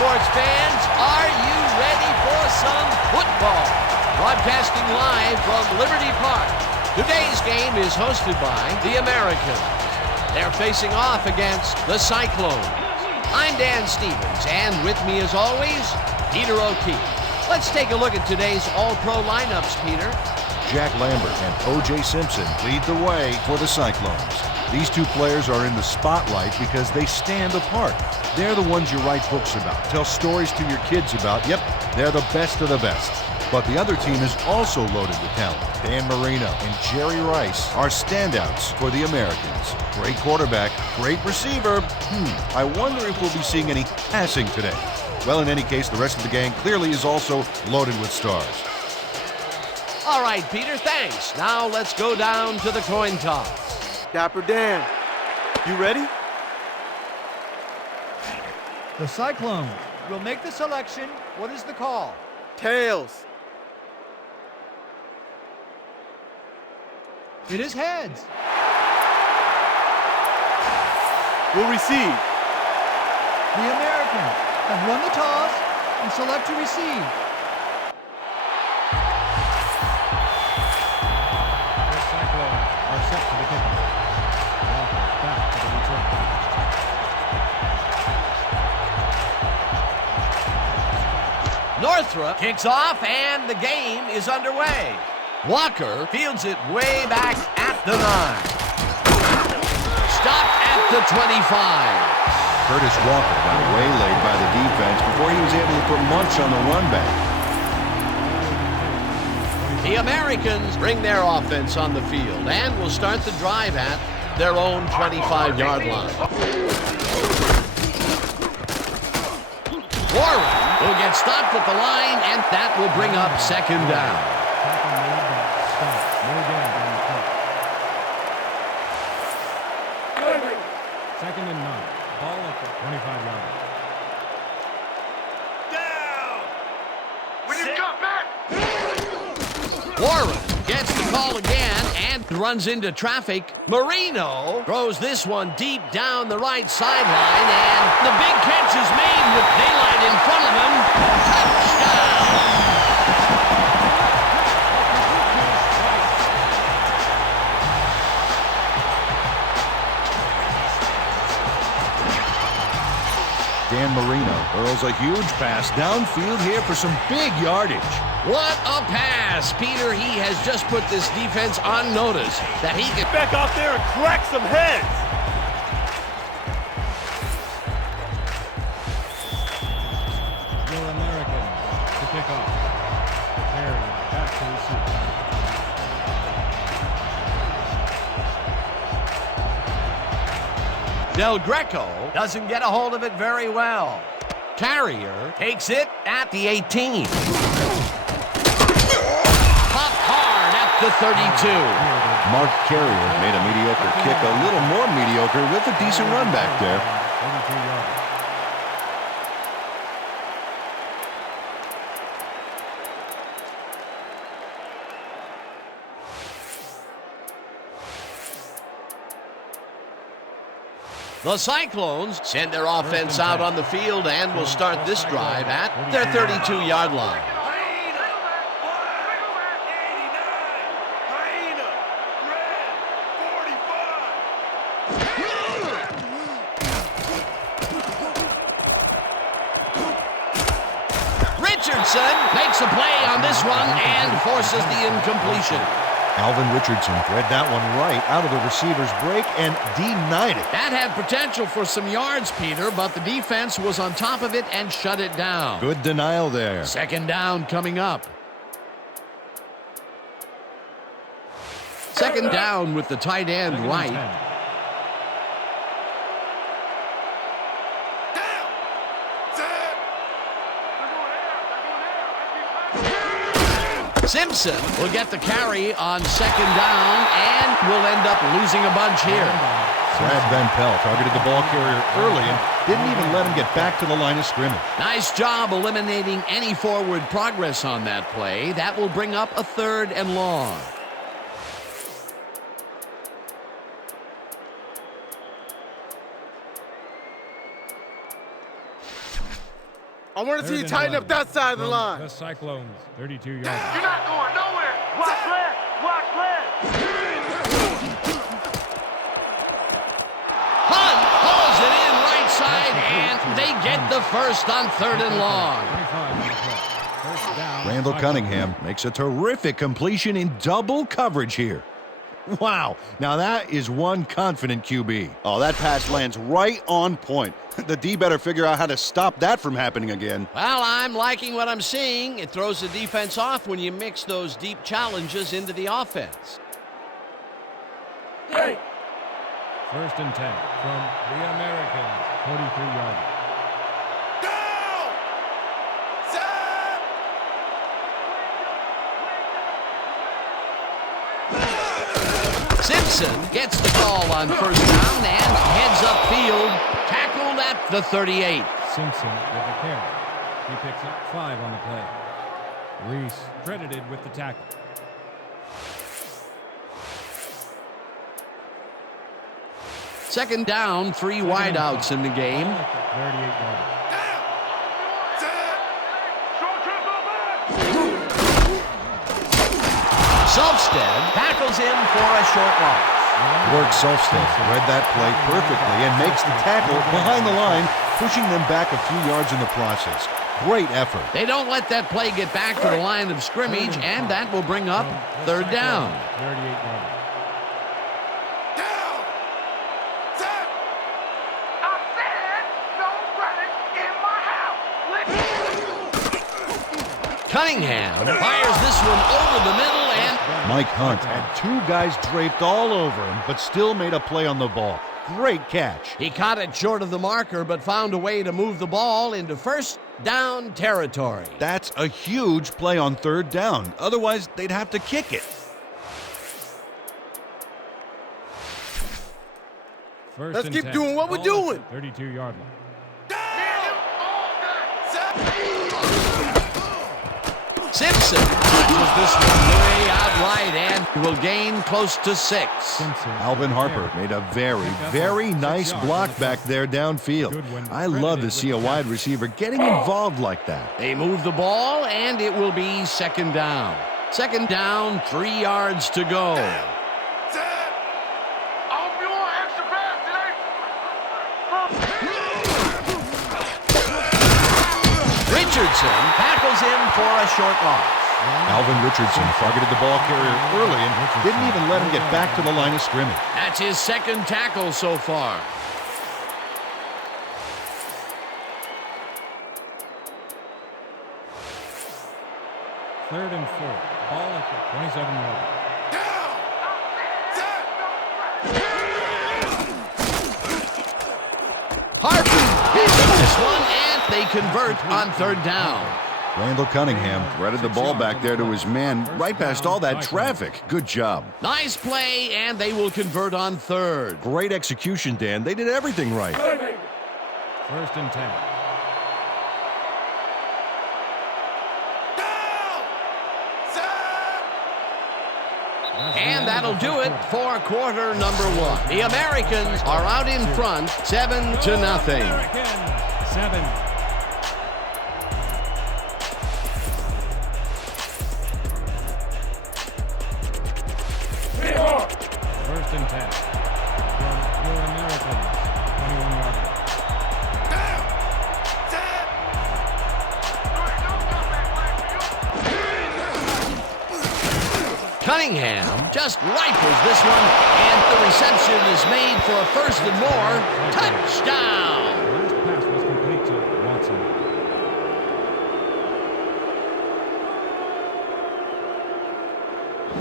sports fans, are you ready for some football? Broadcasting live from Liberty Park. Today's game is hosted by the Americans. They're facing off against the Cyclones. I'm Dan Stevens, and with me as always, Peter O'Keefe. Let's take a look at today's all-pro lineups, Peter. Jack Lambert and O.J. Simpson lead the way for the Cyclones. These two players are in the spotlight because they stand apart. They're the ones you write books about, tell stories to your kids about. Yep, they're the best of the best. But the other team is also loaded with talent. Dan Marino and Jerry Rice are standouts for the Americans. Great quarterback, great receiver. I wonder if we'll be seeing any passing today. Well, in any case, the rest of the gang clearly is also loaded with stars. All right, Peter, thanks. Now let's go down to the coin toss. Dapper Dan, you ready? The Cyclones will make the selection. What is the call? Tails. It is heads. Will receive. The Americans have won the toss and select to receive. The Cyclones are set for the kickoff. Walker back to the return. Northrop kicks off, and the game is underway. Walker fields it way back at the 9. Stopped at the 25. Curtis Walker got waylaid by the defense before he was able to put much on the run back. The Americans bring their offense on the field and will start the drive at their own 25-yard line. Warren will get stopped at the line, and that will bring up second down. Second and 9. Ball at the 25-yard line. Warren gets the call again and runs into traffic. Marino throws this one deep down the right sideline, and the big catch is made with daylight in front of him. Touchdown! Dan Marino hurls a huge pass downfield here for some big yardage. What a pass! Peter, he has just put this defense on notice that he can Back out there and crack some heads. Your Americans to kick off. Perry back to receive. Del Greco doesn't get a hold of it very well. Carrier takes it at the 18. Popped hard at the 32. Mark Carrier made a mediocre kick a little more mediocre with a decent run back there. 32 yards. The Cyclones send their offense out on the field and will start this drive at their 32-yard line. Richardson makes a play on this one and forces the incompletion. Alvin Richardson read that one right out of the receiver's break and denied it. That had potential for some yards, Peter, but the defense was on top of it and shut it down. Good denial there. Second down coming up. Second down with the tight end right. Simpson will get the carry on second down and will end up losing a bunch here. Brad Van Pelt targeted the ball carrier early and didn't even let him get back to the line of scrimmage. Nice job eliminating any forward progress on that play. That will bring up a 3rd and long. I want to see you Third and tighten up 11 that side of the from line. The Cyclones, 32 yards. You're not going nowhere. Watch left. Watch left. Hunt hauls it in right side, and they get the first on 3rd and long. 25 on the play. First down. Randall Cyclones. Cunningham makes a terrific completion in double coverage here. Wow, now that is one confident QB. Oh, that pass lands right on point. The D better figure out how to stop that from happening again. Well, I'm liking what I'm seeing. It throws the defense off when you mix those deep challenges into the offense. Hey. First and 10 from the Americans, 43-yard. Simpson gets the call on 1st down and heads upfield, tackled at the 38. Simpson with the carry. He picks up 5 on the play. Reese credited with the tackle. Second down, 3 wideouts in the game. 38-yard. Selfstead tackles him for a short loss. Work Selfstead read that play perfectly and makes the tackle behind the line, pushing them back a few yards in the process. Great effort. They don't let that play get back to the line of scrimmage, and that will bring up 3rd down. 38-yard. Cunningham fires this one over the middle, and Mike Hunt had 2 guys draped all over him, but still made a play on the ball. Great catch. he caught it short of the marker, but found a way to move the ball into 1st down territory. That's a huge play on 3rd down. Otherwise, they'd have to kick it. First Let's and keep 10. doing what we're Ball doing. at the 32-yard line. Simpson touches this one way out wide and will gain close to 6. Simpson. Alvin Harper made a very nice block back there downfield. I love to see a wide receiver getting involved like that. They move the ball, and it will be 2nd down. 2nd down, 3 yards to go. Richardson tackles him for a short loss. Alvin Richardson targeted the ball carrier early and didn't even let him get back to the line of scrimmage. That's his 2nd tackle so far. Third and 4. Ball at the 27-yard line. Harper picks up this one, and they convert on 3rd down. Randall Cunningham Threaded the ball back there to his man right past all that traffic. Good job. Nice play, and they will convert on 3rd. great execution, Dan. They did everything right. First and 10. And that'll do it for quarter number 1. The Americans are out in front, 7-0. Americans, 7. First and 10. From your Americans, 21-yard line. Cunningham just rifles this one, and the reception is made for a 1st and more. Touchdown! Last pass was complete to Watson.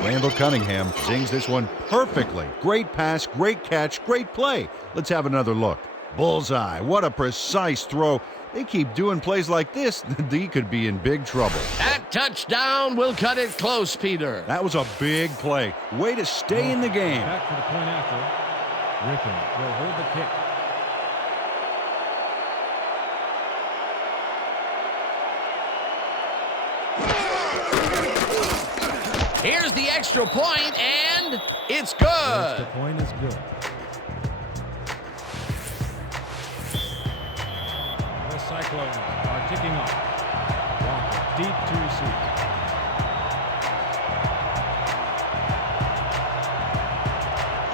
Randall Cunningham zings this one perfectly. Great pass, great catch, great play. Let's have another look. Bullseye. What a precise throw. They keep doing plays like this, they could be in big trouble. That touchdown will cut it close, Peter. That was a big play. Way to stay in the game. Back for the point after. Ricken will hold the kick. Here's the extra point, and it's good. The point is good. The Cyclones are kicking off. Walker deep to receive.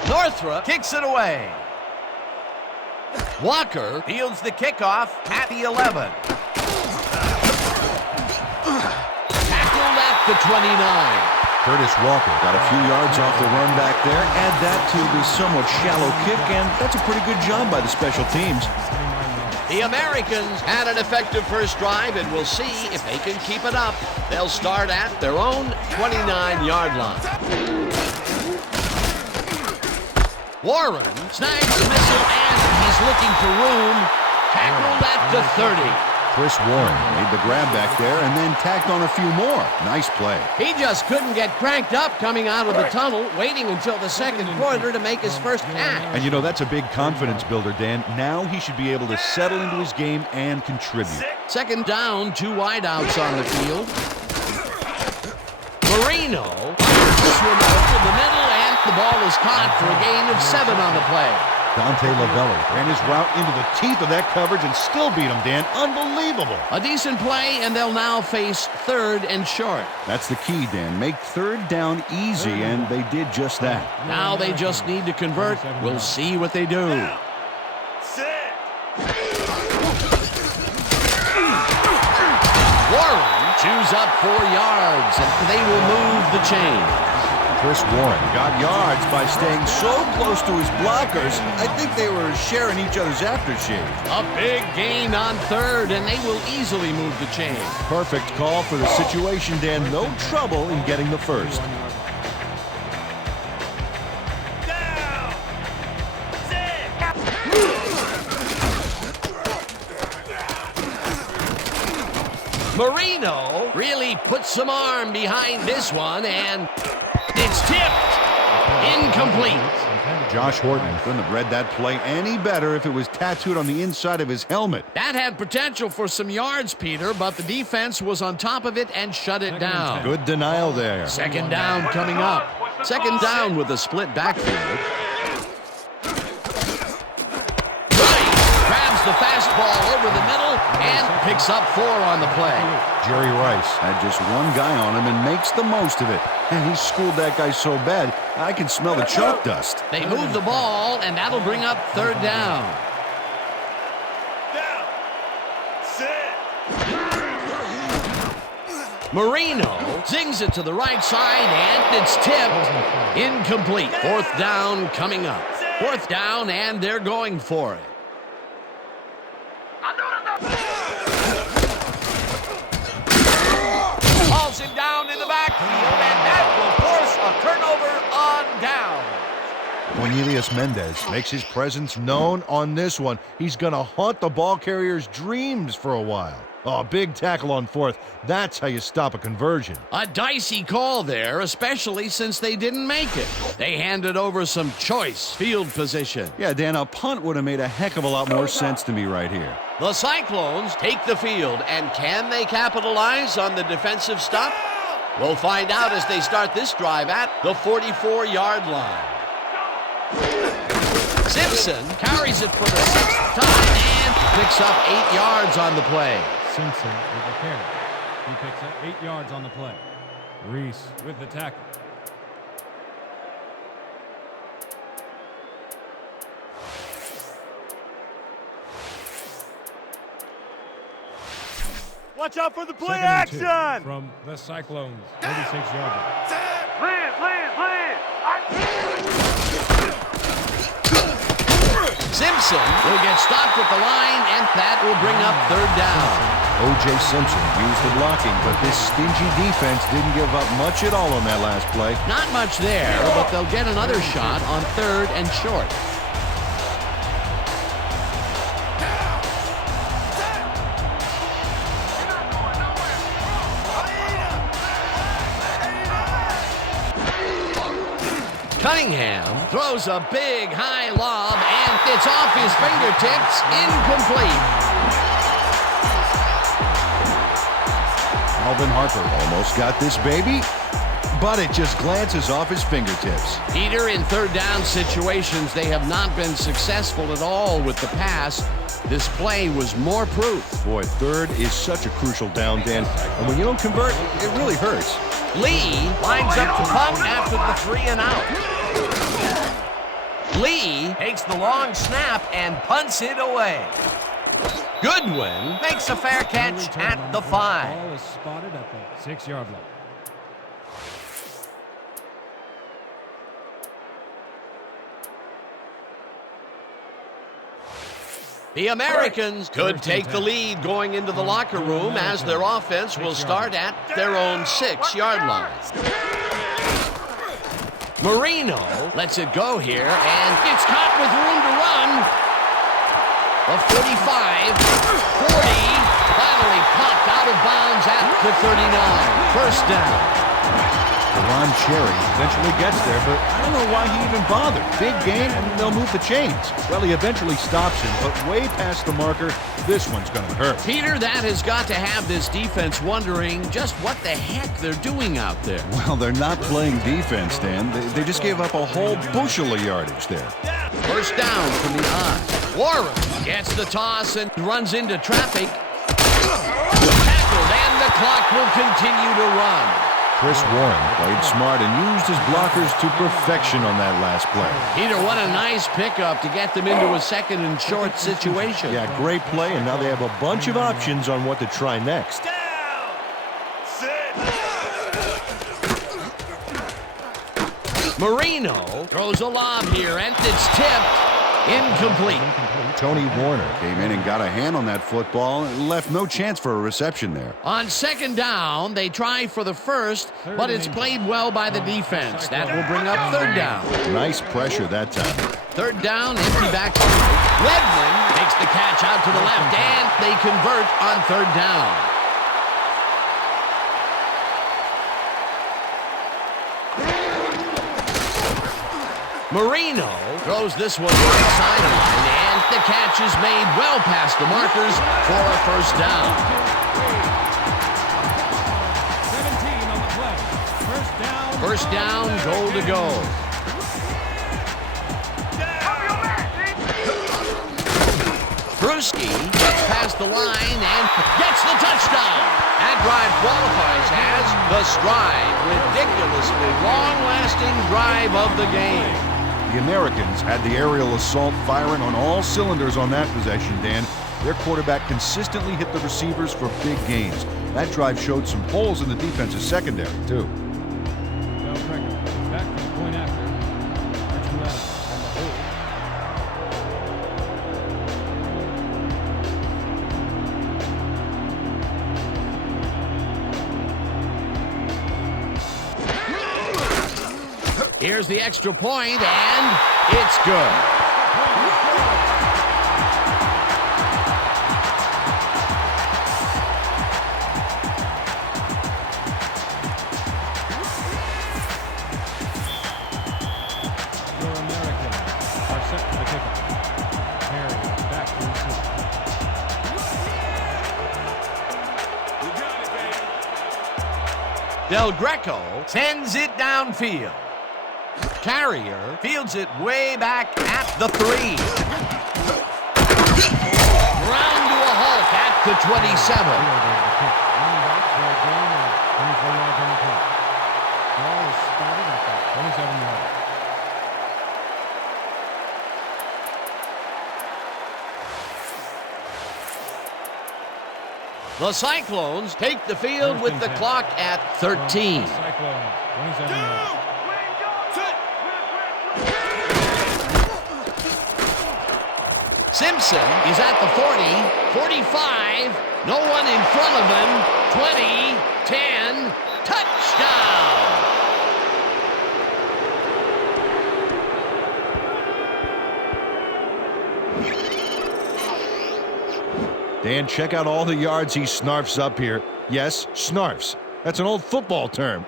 Northrup kicks it away. Walker fields the kickoff at the 11. Tackled at the 29. Curtis Walker got a few yards off the run back there. Add that to the somewhat shallow kick, and that's a pretty good job by the special teams. The Americans had an effective first drive, and we'll see if they can keep it up. They'll start at their own 29-yard line. Warren snags the missile, and he's looking for room. Tackled at the 30. Chris Warren made the grab back there and then tacked on a few more. Nice play. He just couldn't get cranked up coming out of the tunnel, waiting until the second quarter to make his first catch. And you know, that's a big confidence builder, Dan. Now he should be able to settle into his game and contribute. Second down, 2 wideouts on the field. Marino this one over the middle, and the ball is caught for a gain of 7 on the play. Dante Lavelli ran his route into the teeth of that coverage and still beat him, Dan. Unbelievable. A decent play, and they'll now face 3rd and short. That's the key, Dan. Make 3rd down easy, and they did just that. Now they just need to convert. We'll see what they do. Warren chews up 4 yards, and they will move the chain. Chris Warren got yards by staying so close to his blockers. I think they were sharing each other's aftershave. A big gain on 3rd, and they will easily move the chain. Perfect call for the situation, Dan. No trouble in getting the first. Marino really put some arm behind this one, and it's tipped. Incomplete. Josh Horton couldn't have read that play any better if it was tattooed on the inside of his helmet. That had potential for some yards, Peter, but the defense was on top of it and shut it down. Good denial there. Second down coming up. Second down with a split backfield. Grabs the fastball over the middle and picks up 4 on the play. Jerry Rice had just one guy on him and makes the most of it. And he schooled that guy so bad, I can smell the chalk dust. They move the ball, and that'll bring up 3rd down. Marino zings it to the right side, and it's tipped. Incomplete. 4th down coming up. 4th down, and they're going for it. Hauls him down in the backfield, and that will force a turnover on down. Cornelius Mendez makes his presence known on this one. He's going to haunt the ball carrier's dreams for a while. Oh, big tackle on 4th. That's how you stop a conversion. A dicey call there, especially since they didn't make it. They handed over some choice field position. Yeah, Dan, a punt would have made a heck of a lot more sense to me right here. The Cyclones take the field, and can they capitalize on the defensive stop? We'll find out as they start this drive at the 44-yard line. Simpson carries it for the 6th time and picks up 8 yards on the play. Simpson with the carry. He picks up 8 yards on the play. Reese with the tackle. Watch out for the play 2nd and 2 action! from the Cyclones. 36-yard line. Simpson will get stopped at the line, and that will bring up 3rd down. O.J. Simpson used the blocking, but this stingy defense didn't give up much at all on that last play. Not much there, but they'll get another shot on 3rd and short. Cunningham throws a big high lob, and it's off his fingertips, incomplete. Alvin Harper almost got this baby, but it just glances off his fingertips. Peter, in third down situations, they have not been successful at all with the pass. This play was more proof. Boy, third is such a crucial down, Dan. And when you don't convert, it really hurts. Lee lines up to punt after the 3 and out. Lee takes the long snap and punts it away. Goodwin makes a fair catch at the 5. Ball is spotted at the 6-yard line. The Americans could take the lead going into the locker room as their offense will start at their own 6-yard line. Marino lets it go here, and it's caught with room to run. The 45, 40, finally popped out of bounds at the 39. First down. Ron Cherry eventually gets there, but I don't know why he even bothered. Big game, and they'll move the chains. Well, he eventually stops him, but way past the marker, this one's going to hurt. Peter, that has got to have this defense wondering just what the heck they're doing out there. Well, they're not playing defense, Dan. They just gave up a whole bushel of yardage there. First down from the I. Warren gets the toss and runs into traffic. Tackled, and the clock will continue to run. Chris Warren played smart and used his blockers to perfection on that last play. Peter, what a nice pickup to get them into a second and short situation. Yeah, great play, and now they have a bunch of options on what to try next. Marino throws a lob here, and it's tipped. Incomplete. Tony Warner came in and got a hand on that football and left no chance for a reception there. On second down, they try for the first, but it's played well by the defense. That will bring up third down. Nice pressure that time. Third down, empty backfield. Redmond makes the catch out to the left, and they convert on third down. Marino throws this one right sideline, and the catch is made well past the markers for a first down. 17 on the play. First down, goal to go. Brewski gets past the line and gets the touchdown. That drive qualifies as the stride, ridiculously long-lasting drive of the game. The Americans had the aerial assault firing on all cylinders on that possession, Dan. Their quarterback consistently hit the receivers for big gains. That drive showed some holes in the defensive secondary, too. Back to the point after. Archie Madden on the hold. Here's the extra point, and it's good. Your Americans are set for the kickoff. Perry back to receive. Del Greco sends it downfield. Carrier fields it way back at the 3. Ground to a halt at the 27. Ball is spotted at the 27-yard line. The Cyclones take the field with the clock at 13. Cyclone, 27-yard. Simpson is at the 40, 45, no one in front of him, 20, 10, touchdown! Dan, check out all the yards he snarfs up here. Yes, snarfs. That's an old football term.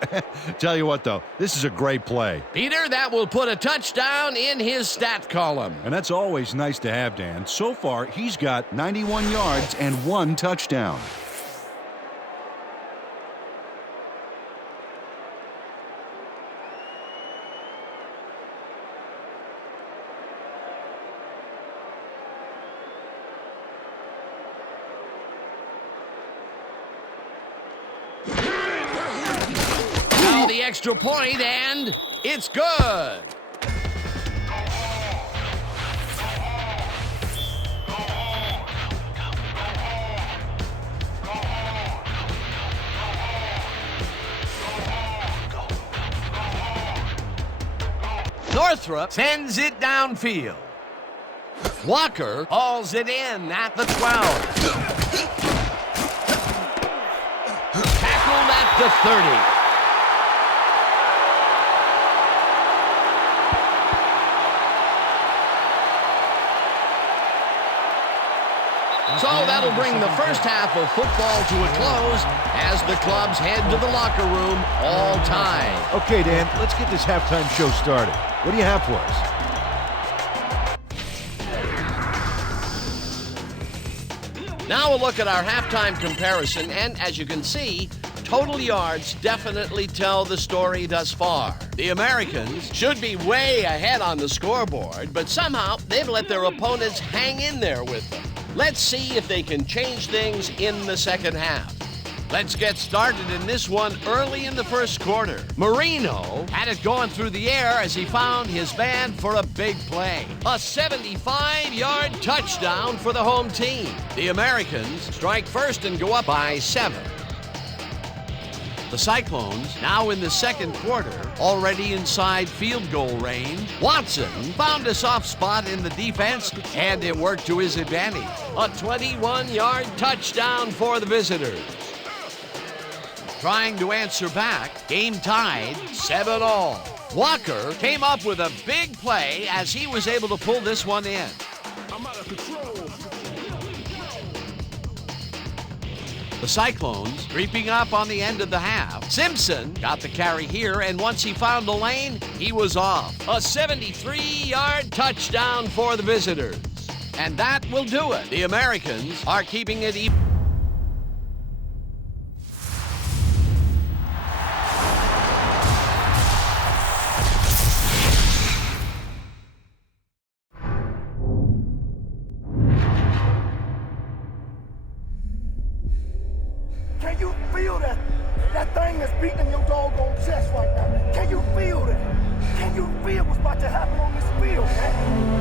Tell you what, though, this is a great play. Peter, that will put a touchdown in his stat column. And that's always nice to have, Dan. So far, he's got 91 yards and 1 touchdown. for the extra point, and it's good. Northrup sends it downfield. Walker hauls it in at the 12. Tackled at the 30. So that'll bring the first half of football to a close as the clubs head to the locker room all tied. Okay, Dan, let's get this halftime show started. What do you have for us? Now a look at our halftime comparison, and as you can see, total yards definitely tell the story thus far. The Americans should be way ahead on the scoreboard, but somehow they've let their opponents hang in there with them. Let's see if they can change things in the second half. Let's get started in this one early in the first quarter. Marino had it going through the air as he found his man for a big play. A 75-yard touchdown for the home team. The Americans strike first and go up by 7. The Cyclones, now in the second quarter, already inside field goal range. Watson found a soft spot in the defense, and it worked to his advantage. A 21-yard touchdown for the visitors. Trying to answer back, game tied 7-all. Walker came up with a big play as he was able to pull this one in. I'm out of control. The Cyclones creeping up on the end of the half. Simpson got the carry here, and once he found the lane, he was off. A 73-yard touchdown for the visitors. And that will do it. The Americans are keeping it even. Can you feel that? That thing that's beating in your doggone chest right now. Can you feel it? Can you feel what's about to happen on this field, man?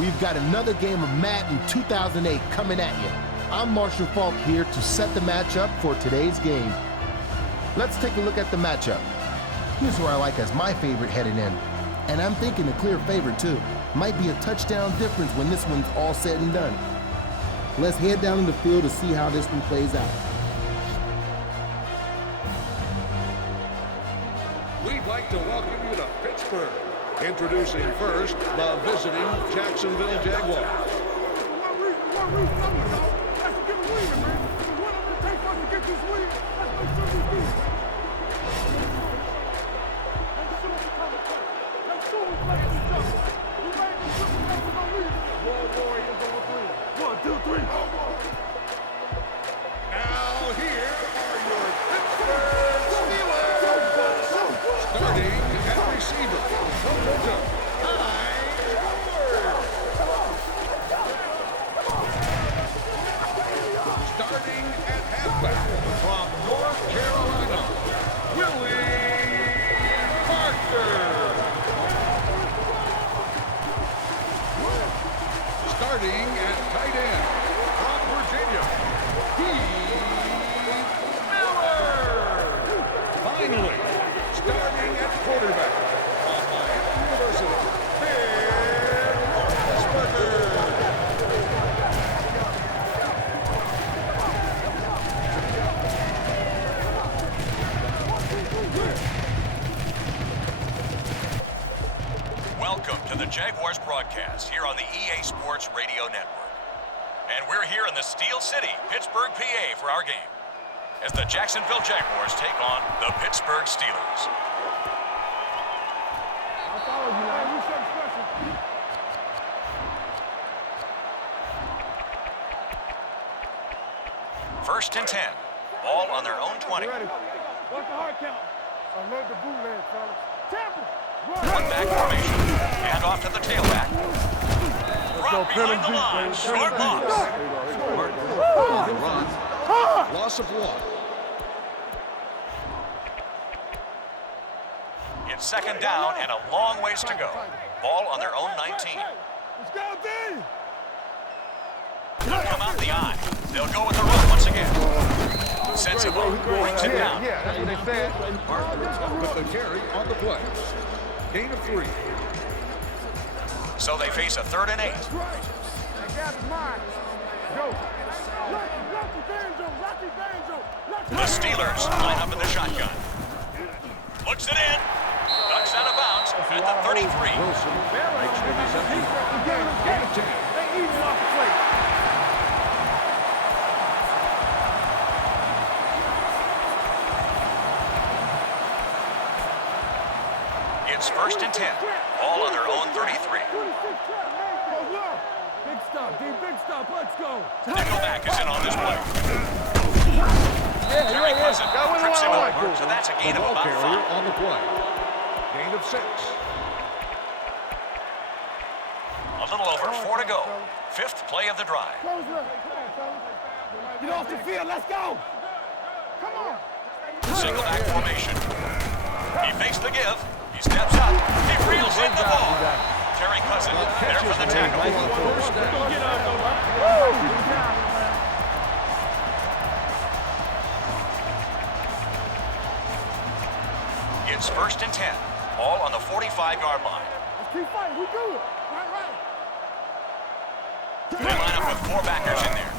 We've got another game of Madden 2008 coming at you. I'm Marshall Falk here to set the matchup for today's game. Let's take a look at the matchup. Here's who I like as my favorite heading in. And I'm thinking a clear favorite too. Might be a touchdown difference when this one's all said and done. Let's head down in the field to see how this one plays out. We'd like to welcome you to Pittsburgh. Introducing first the visiting Jacksonville Jaguars. One reason, dog. That's to get a win, man. Whatever it takes for us to get this win, let's make sure we do it. Make sure we play each other. We made this simple thing for no reason. War Warriors on 3. 1, 2, 3. Now here are your Pittsburgh Steelers. Starting at receiver. Starting at halfback from North Carolina, Willie Parker. Starting at tight end from Virginia, Heath Miller. Finally, starting at quarterback from Miami University, Ben Roethlisberger. Welcome to the Jaguars broadcast here on the EA Sports Radio Network. And we're here in the Steel City, Pittsburgh, PA for our game, as the Jacksonville Jaguars take on the Pittsburgh Steelers. I'll follow you, man. You show special. First and 10. Ball on their own 20. Ready? What's the hard count? I love the bootleg, fellas. Tampa! One back formation. Hand off to the tailback. Brought behind the line. Short box. Loss of 1. It's second down and a long ways to go. Ball on their own 19. Let's go, D! Come out the eye. They'll go with the run once again. Sensible. Brings it down. Yeah, that's what they said. Parker with the carry on the play. Gain of 3. So they face a 3rd and 8. That's right. That gap is mine. Go. Lucky Banjo. The Steelers line up in the shotgun. Looks it in. Ducks out of bounds at the 33. Wilson makes the reception. Gain of 10. They eat off the plate. It's first and 10. All on their own 33. Big stop, D. Big stop. Let's go. Nickelback is in on this play. Very Pleasant trips him over, so that's a gain of about 5. On the play. Gain of 6. A little over 4 to go. 5th play of the drive. Get off the field. Let's go. Come on. Single back formation. He fakes the give. He steps up. He reels in the ball. Terry Cousin there for the tackle. It's first and 10. Ball on the 45-yard line. Let's keep fighting. We do it. Right. They line up with 4 backers in there.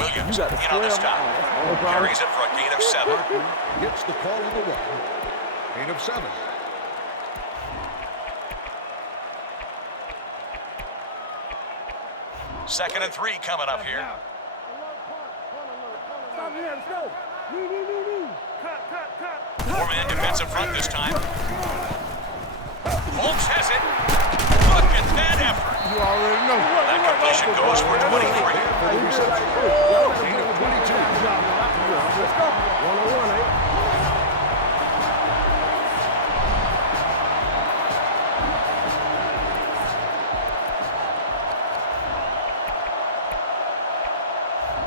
Williams in on the stop. Carries it for a gain of 7. Gets the call on the run. Gain of 7. Second and 3 coming up here. Stop here. Let's go. Cut. 4-man defensive front this time. Holmes has it. Look at that effort. You already know. That completion goes for 23. Gain of 22. Let's go. 1-on-1, eh?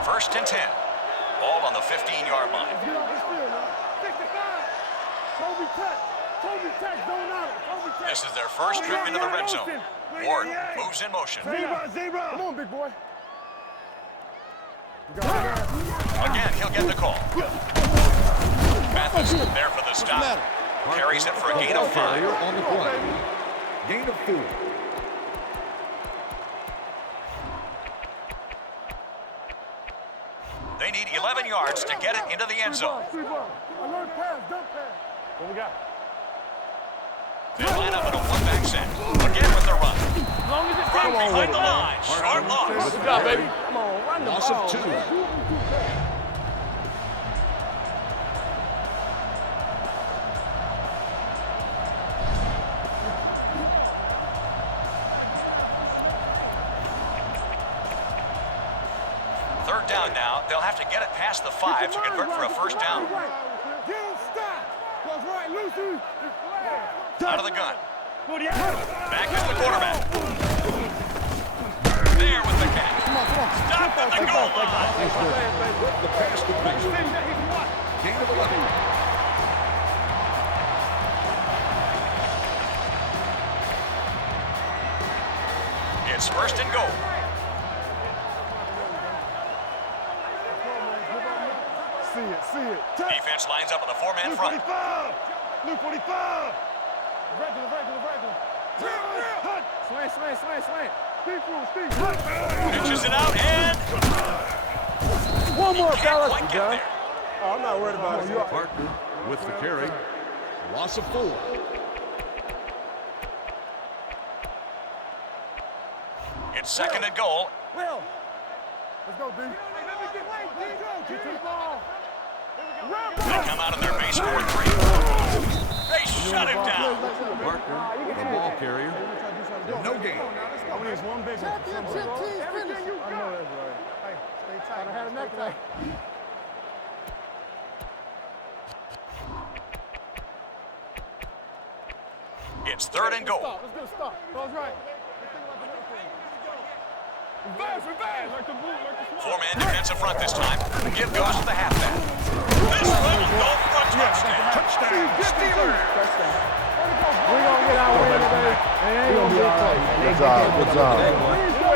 First and 10. Ball on the 15-yard line. Get off this field, man. 65. Toby cut. This is their first trip into the red zone. Ward moves in motion. Come on, big boy. Again, he'll get the call. Mathis there for the stop. Carries it for a gain of 5. On the play. Gain of 4. They need 11 yards to get it into the end zone. Alert pass, dump pass. What we got? They line up in a one-back set. Again with the run. From behind the line. Short loss. Good job, baby. Come on, run the Loss ball. of 2. Third down now. They'll have to get it past the 5 to convert for a first down. Out of the gun. Back is the quarterback. There with the catch. Stop at the goal line. With the pass completion. Gain of 11. It's first and goal. See it. Defense lines up on the 4-man front. Luke 45. Regular. Slant. Pitches it out and One more, can't fellas. quite get there. Oh, I'm not worried about it. Parker with the carry. Loss of 4. It's second and goal. Will. Let's go, dude. Get to the ball. They come out of their base 4-3. They shut him down. Parker, the ball carrier. No gain. There's one big one. Championship team finish. I know that's right. Hey, stay tight. I had a neck. It's third and goal. Let's get a stop. Goes right. Four-man defensive front this time. Give goes to the halfback. This one will go for a touchdown. Touchdown, Steelers. We're going to get our way today. We're going to be all right. Good job.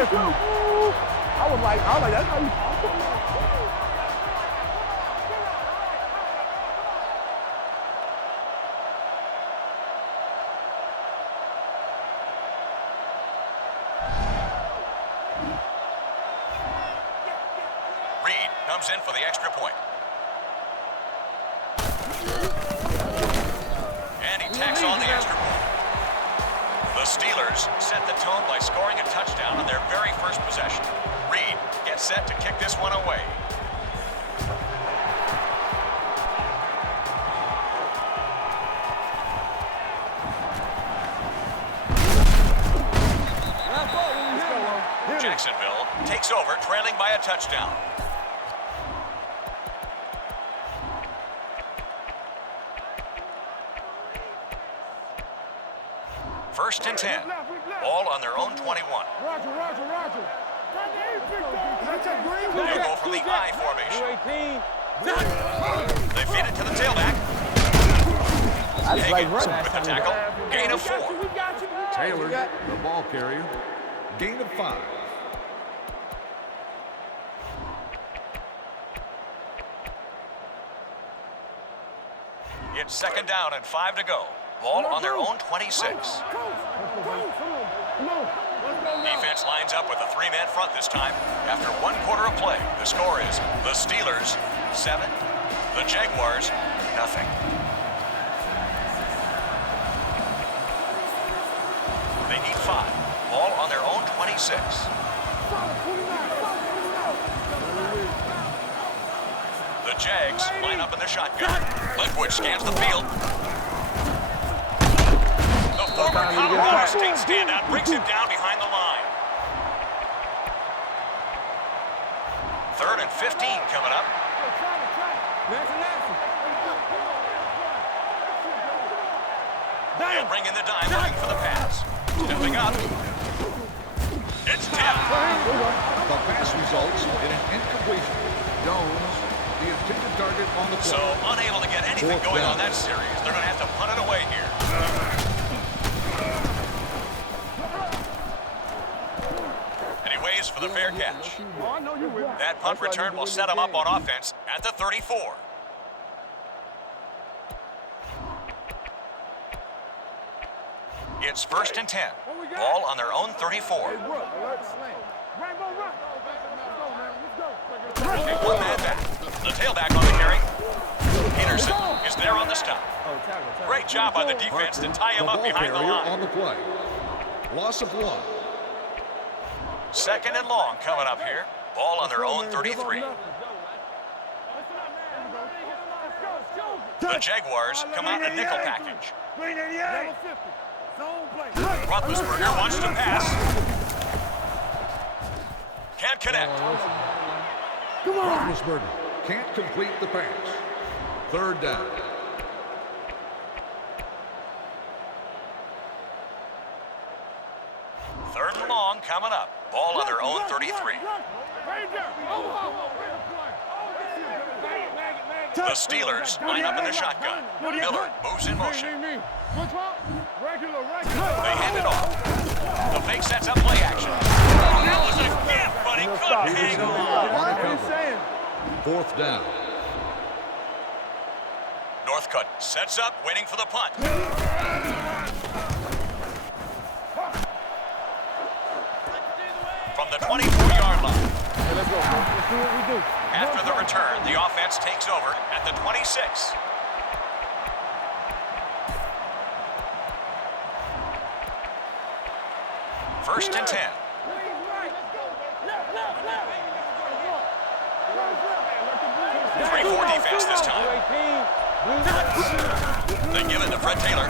I was like, that's how you... Reed comes in for the extra point. And he tacks on the extra point. The Steelers set the tone by scoring a touchdown on their very first possession. Reed gets set to kick this one away. Jacksonville takes over, trailing by a touchdown. First and 10. Ball on their own 21. Roger. They'll go from the I formation. They feed it to the tailback. Higgins with the tackle. Gain of 4. Taylor, the ball carrier. Gain of 5. It's second down and 5 to go. Ball on their own 26. Defense lines up with a 3-man front this time. After 1 quarter of play, the score is the Steelers 7, the Jaguars 0. They need 5. Ball on their own 26. The Jags line up in the shotgun. Linwood scans the field. The former Colorado State standout brings him down behind the line. 3rd and 15 coming up. They'll bring in the dime, looking for the pass. Stepping up. It's tipped. The pass results in an incompletion. Jones the intended target on the play. So unable to get anything going on that series. They're going to have to punt it away here. And he waits for the fair catch. That punt return will set him up on offense at the 34. It's 1st and 10. Ball on their own 34. One man back. The tailback on the carry. Peterson is there on the stop. Great job by the defense to tie him up behind the line. On the play. Loss of 1. 2nd and long coming up here. Ball on their own 33. The Jaguars come out in a nickel package. Roethlisberger wants to pass. Can't connect. Roethlisberger can't complete the pass. 3rd down. Third and long coming up. Ball on their own 33. The Steelers line up in the shotgun. Miller moves in motion. They hand it off. The fake sets up play action. That was a gift, but he couldn't hang on. 4th down. Northcutt sets up, waiting for the punt. From the 24-yard line. After the return, the offense takes over at the 26. First and 10. 3-4 defense this time. They give it to Fred Taylor.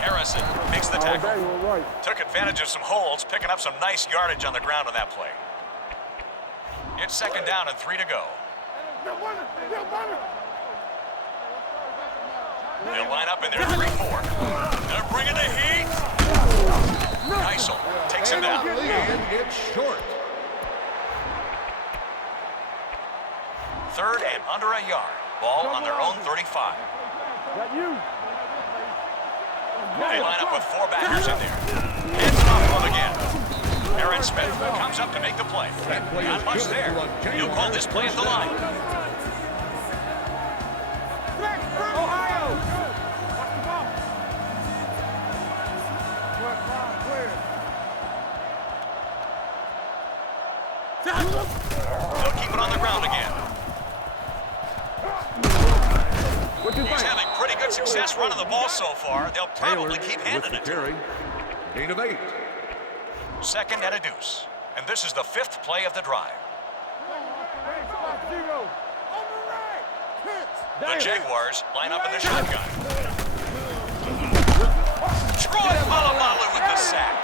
Harrison makes the tackle. Took advantage of some holes, picking up some nice yardage on the ground on that play. It's 2nd down and 3 to go. They'll line up in their 3-4. They're bringing the heat. Geisel takes him down. And it's short. 3rd and under a yard. Ball on their own 35. They line up with 4 backers in there. Hands it off to him again. Aaron Smith comes up to make the play. Not much there. He'll call this play at the line. They'll keep it on the ground again. He's having pretty good success running the ball so far. They'll probably keep handing it to him. Gain of 8. 2nd and a deuce. And this is the 5th play of the drive. The Jaguars line up in the shotgun. Troy Polamalu with the sack.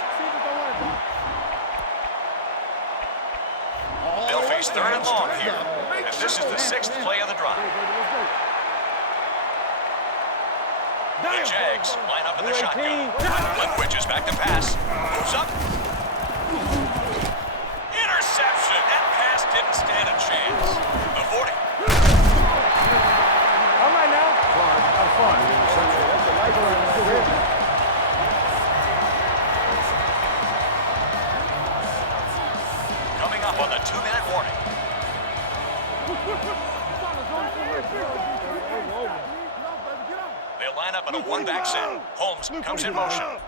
They'll face 3rd and long here. And this is the 6th play of the drive. The Jags line up in the shotgun. Linkwich is back to pass. Moves up. Interception. That pass didn't stand a chance. The 40. Coming up on the 2-minute warning. They line up in a 1-back set. Holmes comes in motion.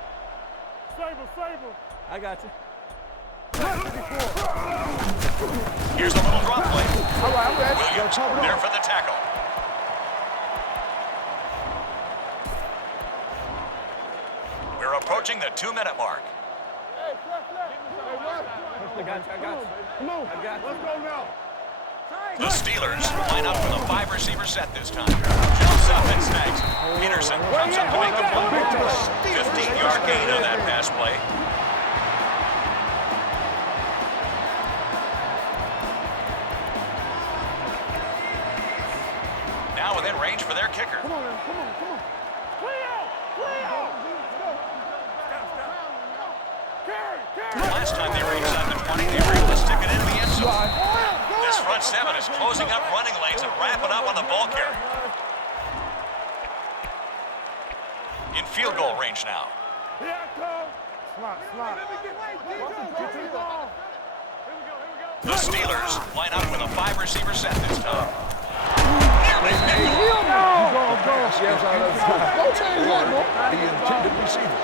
I got you. Here's a little drop play. Williams there for the tackle. We're approaching the 2-minute mark. I got you. Come on. Let's go now. The Steelers line up for the 5-receiver set this time. Jumps up and snags. Peterson comes up to make the play. 15-yard gain on that pass play. Now within range for their kicker. Come on. Last time they were inside the 20, they were able to stick it into the end zone. This This front seven is closing up running lanes and wrapping up on the ball carrier. In field goal range now. The Steelers line up with a 5-receiver set this time. The intended receiver.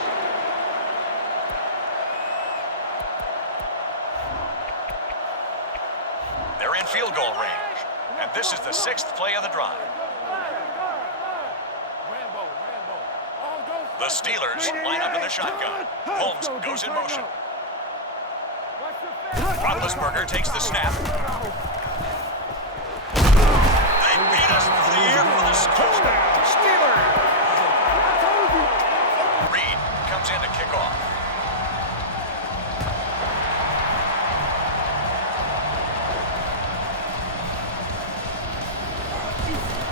They're in field goal range, and this is the 6th play of the drive. The Steelers line up in the shotgun. Holmes goes in motion. Roethlisberger takes the snap. They beat us through the air for the touchdown. Steelers! Reed comes in to kick off.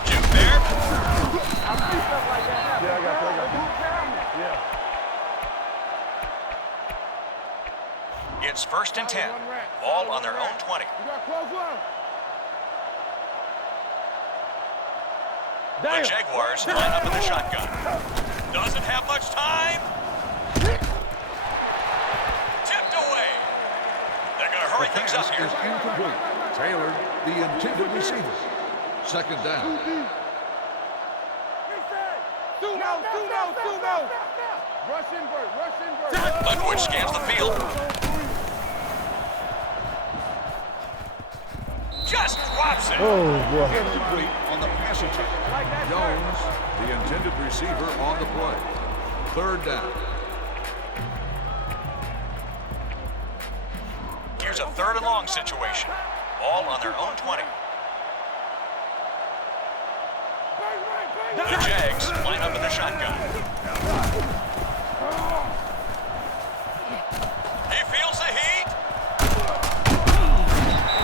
Jim Bear. It's 1st and 10. Ball on their own 20. The Jaguars line up in the shotgun. Doesn't have much time. Tipped away. They're going to hurry things up here. Is incomplete. Taylor, the intended receiver. 2nd down. Ludwig scans the field. Just drops it. Incomplete on the pass attempt. Jones, the intended receiver on the play. 3rd down. Here's a 3rd and long situation. Ball on their own 20. The Jags line up in the shotgun. He feels the heat.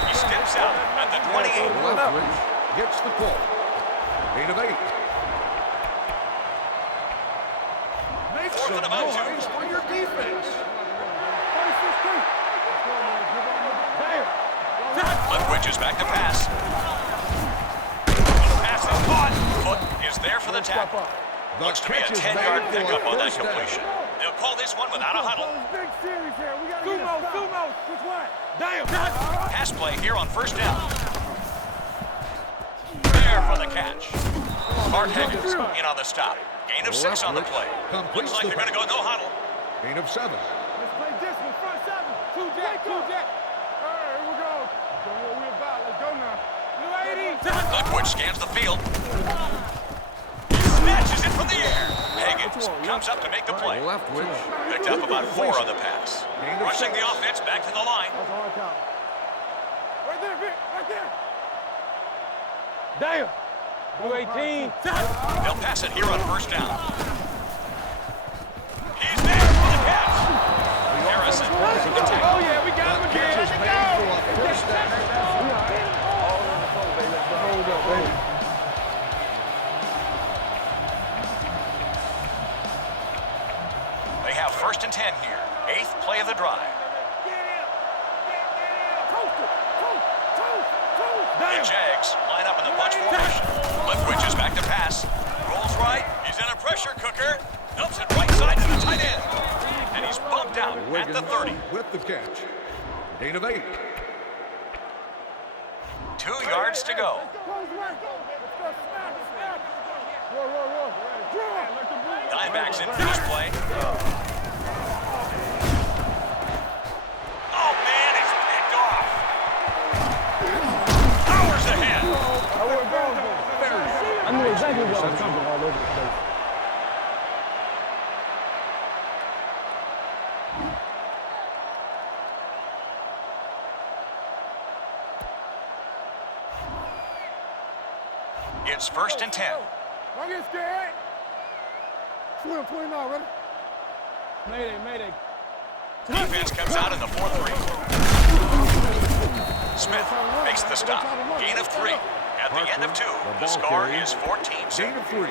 He steps out at the 28. Leftwich gets the pull. 8 of 8. 4th and about 2. For your defense. Ludwig is back to pass. The pass is caught. Foot is there for the tackle. Looks to be a 10-yard pickup on that completion. They'll call this one without a huddle. Pass play here on 1st down. There for the catch. Mark Higgins in on the stop. Gain of 6 on the play. Looks like they're going to go no huddle. Gain of 7. Let's play this one, front 7. 2 jack. All right, here we go. Don't know what we're about. Let's go now. Ludwig scans the field. Snatches it from the air. Higgins comes up to make the play. Leftwich. Picked up about 4 on the pass. Rushing the offense back to the line. Right there, Vic. Right there. Damn. 218. They'll pass it here on 1st down. He's there for the catch. Harrison for the tackle. Oh, yeah, we got him again. Let's go. They have 1st and 10 here. 8th play of the drive. The Jags line up in the bunch formation. Ludwig is back to pass. Rolls right. He's in a pressure cooker. Dumps it right side to the tight end. And he's bumped out at the 30. With the catch. Gain of 8. 2 yards to go. Dimebacks in first play. Oh, man, it's picked off. Powers ahead. I knew exactly what I was jumping all over the place. It's 1st and 10. Don't get scared. 29, ready? Mayday. Defense comes out in the 4-3. Smith makes the stop. Gain of 3. At the end of 2, the score is 14-7. Gain of 3.